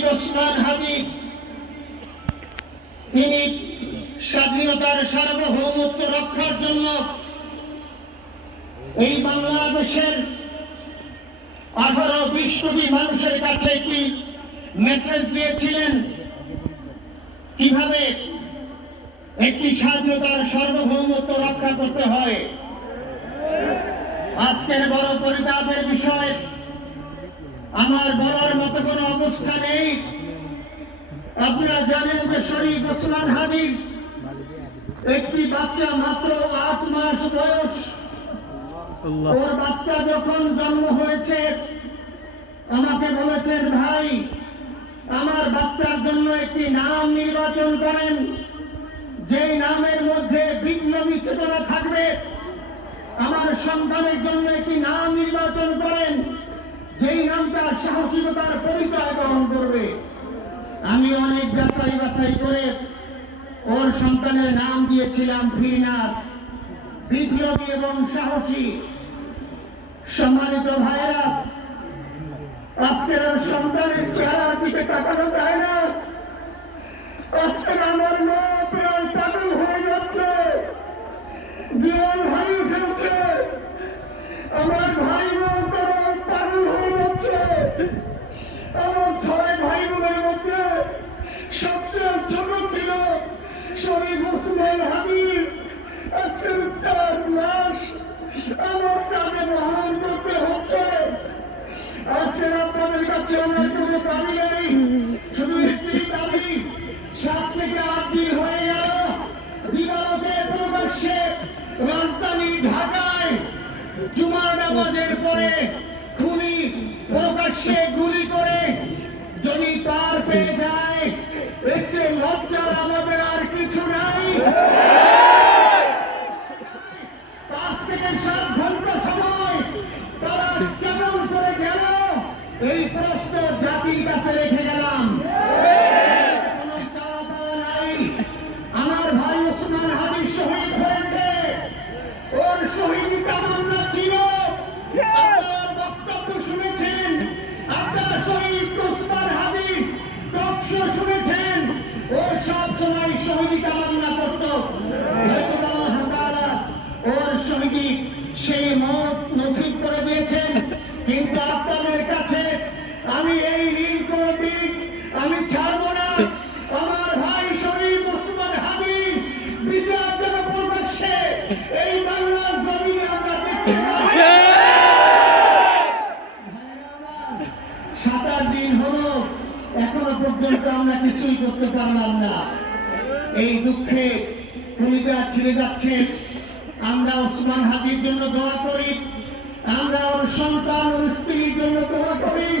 শহীদ ওসমান হাদি তিনি স্বাধীনতার সার্বভৌমত্ব রক্ষার জন্য এই বাংলাদেশের 18-20 কোটি মানুষের কাছে একটি মেসেজ দিয়েছিলেন কিভাবে একটি স্বাধীনতার সার্বভৌমত্ব রক্ষা করতে হয়। আজকের বড় পরিতাপের বিষয়, আমার বলার মতো কোনো অবস্থা নেই। আপনারা জানেন যে শহীদ ওসমান হাদির একটি বাচ্চা মাত্র 8 মাস বয়স। ওর বাচ্চা যখন জন্ম হয়েছে আমাকে বলেছেন, ভাই আমার বাচ্চার জন্য একটি নাম নির্বাচন করেন, যেই নামের মধ্যে বিপ্লবী চেতনা থাকবে। আমার সন্তানের জন্য একটি নাম নির্বাচন করেন, যেই নামটা সাহসিকতার পরিচয় বহন করবে। আমি অনেক যাচাই বাছাই করে ওর সন্তানের নাম দিয়েছিলাম ফিরনাস, বিপ্লবী এবং সাহসী। সম্মানিত ভাইরা, আজকের সন্তানের চেহারার দিকে তাকানো যায় না। আজকের আমার মা প্রায় পাগল হয়ে যাচ্ছে, জ্ঞান হারিয়ে ফেলছে। আমার ভাই বোন প্রায় পাগল হয়ে যাচ্ছে। আমার 6 ভাই বোনের মধ্যে সবচেয়ে ছোট ছিল শরীফ ওসমান হাবিব। আজকের তার লাশ আমার কানে বহন করতে হচ্ছে। আজকের আপনাদের কাছে আমার কোনো দাবি নেই, শুধু একটি দাবি। 7 থেকে 8 দিন হয়ে গেল দিবালোকে প্রকাশ্যে রাজধানী ঢাকায় জুমার নামাজের পরে খুনি প্রকাশ্যে গুলি করে যদি পার পেয়ে যায়, এর চেয়ে লজ্জার আমাদের আর কিছু নাই। 5 থেকে 7 ঘন্টা সময় তারা কেমন করে গেল, এই প্রশ্ন জাতির কাছে রেখে গেলাম। কোনো চাওয়া পাওয়া নাই। আমার ভাই ওসমান হাদি শহীদ হয়েছে, ওর শহীদ কামনা ছিল। আপনার বক্তব্য শুনেছেন, আপনার শহীদ ওসমান হাদি টকশো শুনেছেন, ও সব সময় শহীদ কামনা করত। আল্লাহ তাআলা ওর শহীদ সেই মত নসিব করে দিয়েছেন। কিন্তু আপনাদের কাছে আমি এই ঋণ করবি, আমি ছাড়ব না। আমার ভাই শহীদ ওসমান হাদি বিচার যেন প্রকাশ্যে এই বাংলার জমিনে আমরা দেখতে পাই। 7-8 দিন হলো, এখনো পর্যন্ত আমরা কিছুই করতে পারলাম না। এই দুঃখে কলিজা ছিঁড়ে যাচ্ছে। আমরা ওসমান হাদির জন্য দোয়া করি, আমরা ওর সন্তান ওর স্ত্রীর জন্য দোয়া করি।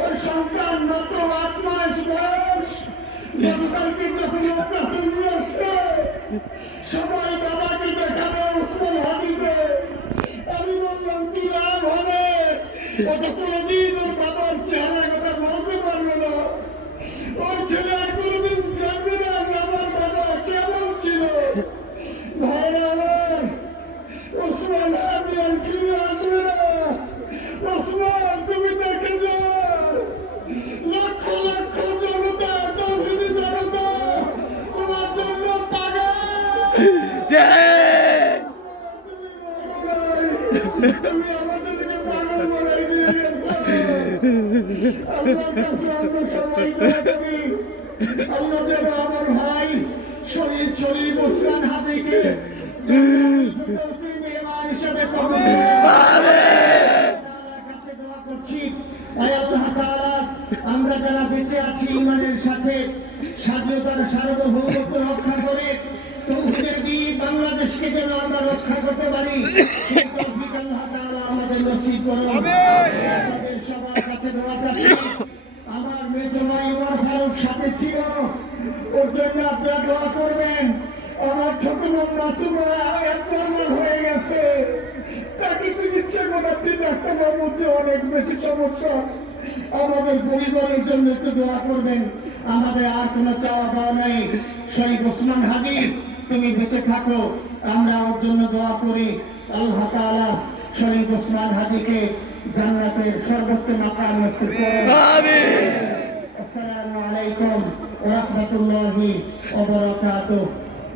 ওর সন্তান মাত্র 8 মাস বয়স। গতকালকে যখন ওর কাছে নিয়ে আসছে, সবাই বাবাকে দেখাবে ওসমান হাদিকে। আমি বললাম কি লাভ হবে, ও তো কোনোদিন ওর বাবার চেহারা কথা বলতে পারবে না। ওর ছেলে আর কোনোদিন জানবে না যে আমার বাবা কেমন ছিল। ভাইরা আমার, ওসমান হাদি আর ফিরে আসবে না। ওসমান তুমি দেখে যাও, লক্ষ লক্ষ জনতা, তৌহিদি জনতা তোমার জন্য পাগল। তুমি আমাদেরকে পাগল বানাই দিয়েছো। আল্লাহর কাছে আমরা সবাই দোয়া করি, আল্লাহ যেন আমার ভাই শহীদ ওসমান হাদিকে মেহমান হিসেবে কবুল করে। কাছে দোয়া করছি, আল্লাহ তাআলা আমরা যারা বেঁচে আছি ইমানের সাথে স্বাধীনতার সার্বভৌমত্ব রক্ষা করে তৌহিদের দ্বীপ বাংলাদেশকে যেন আমরা রক্ষা করতে পারি, সেই তৌফিক আল্লাহ তাআলা আমাদের নসিব করুন। আপনাদের সবার কাছে দোয়া চাচ্ছি। আমার মেজো ভাই ওমর ফারুক সাথে ছিল, ওর জন্য আপনারা দোয়া করবেন। আমার ছোট বোন মাসুমা একদম হয়ে গেছে, তাকে চিকিৎসা করাচ্ছি, ডাক্তারবাবু বলছে অনেক বেশি সমস্যা। আমাদের পরিবারের জন্য একটু দোয়া করবেন। আমাদের আর কোনো চাওয়া পাওয়া নাই। শহীদ ওসমান হাদি তুমি বেঁচে থাকো, আমরা ওর জন্য দোয়া করি। আল্লাহ তাআলা শহীদ ওসমান হাদিকে জান্নাতের সর্বোচ্চ মাকাম নসিব করুন। আমিন। আলাইকুম ওয়া রাহমাতুল্লাহি ওয়া বারাকাতুহু।